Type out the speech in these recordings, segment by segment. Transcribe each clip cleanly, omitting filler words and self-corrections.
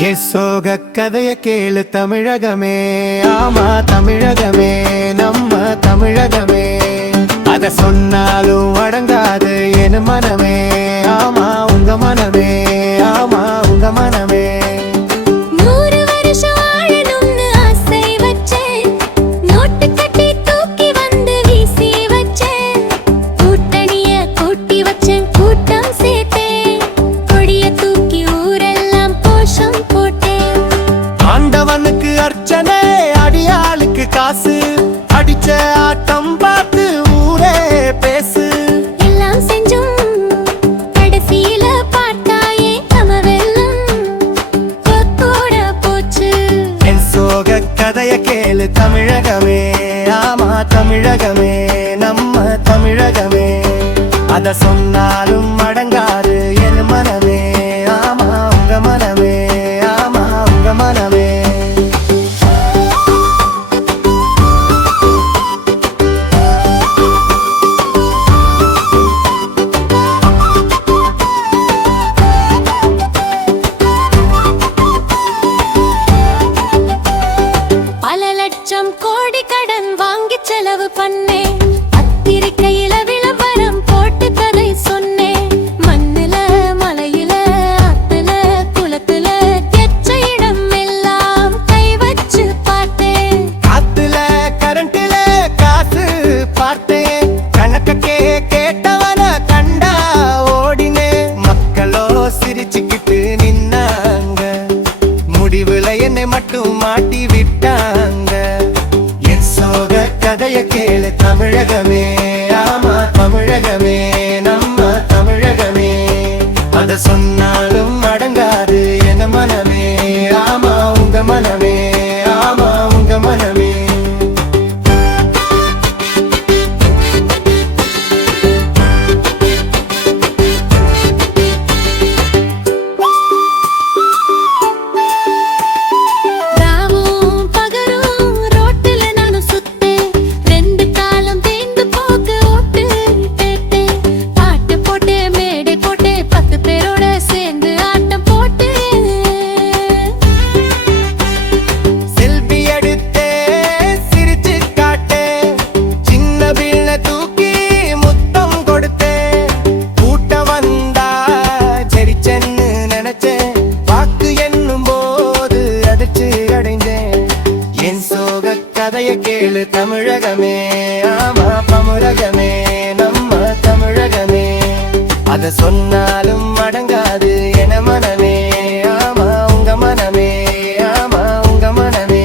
சோக கதைய கேளு தமிழகமே, ஆமா தமிழகமே, நம்ம தமிழகமே. அத சொன்னாலும் அடங்காது என் மனமே, ஆமா உங்க மனமே, ஆமா உங்க மனமே. ஆண்டவனுக்கு அர்ச்சனை, அடியாளுக்கு காசு, அடிச்ச ஆட்டம் பார்த்து ஊரே பேசு. எல்லாம் செஞ்சும் கடைசியில பார்த்தாயே சமவெல்லம் கூட போச்சு. என் சோக கதைய கேளு தமிழகமே, ஆமா தமிழகமே, நம்ம தமிழகமே. அத சொன்னாலும் அடங்காது என் மனமே, ஆமா உங்க மனமே, ஆமா உங்க மனமே. கோடி கடன் வாங்கி செலவு பண்ணேன், பத்திரிக்கையில விளம்பரம் போட்டு கதை சொன்னேன். மண்ணுல மலையில ஆத்துல குளத்துல கெச்ச இடம் எல்லாம் கை வச்சு பார்த்தேன். காத்துல கரண்டில காசு பார்த்தேன், கணக்கே கேட்டவன கண்டா ஓடினே. மக்களோ சிரிச்சுக்கிட்டு நின்னாங்க, முடிவுல என்னை மட்டும் மாட்டி விட்டாங்க. கதைய கேளு தமிழகமே, ஆமா தமிழகமே, நம்ம தமிழகமே. அத சொன்னாலும் அடங்காது என் மனமே, ஆமா உங்க மனமே, ஆமா உங்க மனமே. கதைய கேளு தமிழகமே, ஆமா தமிழகமே, நம்ம தமிழகமே. அத சொன்னாலும் அடங்காது என் மனமே, ஆமா உங்க மனமே, ஆமா உங்க மனமே.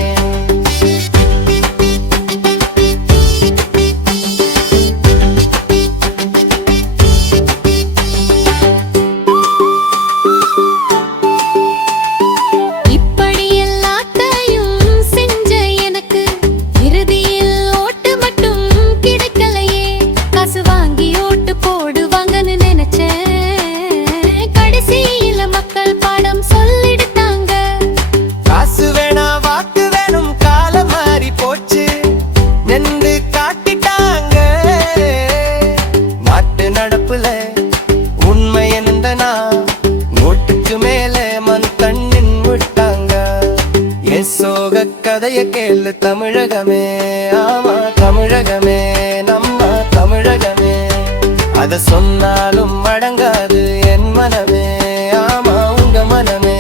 உண்மை என்னன்னா நோட்டுக்கு மேல மண் தண்ணின் விட்டாங்க. என் சோக கதைய கேளு தமிழகமே, ஆமா தமிழகமே, நம்ம தமிழகமே. அத சொன்னாலும் அடங்காது என் மனமே, ஆமா உங்க மனமே.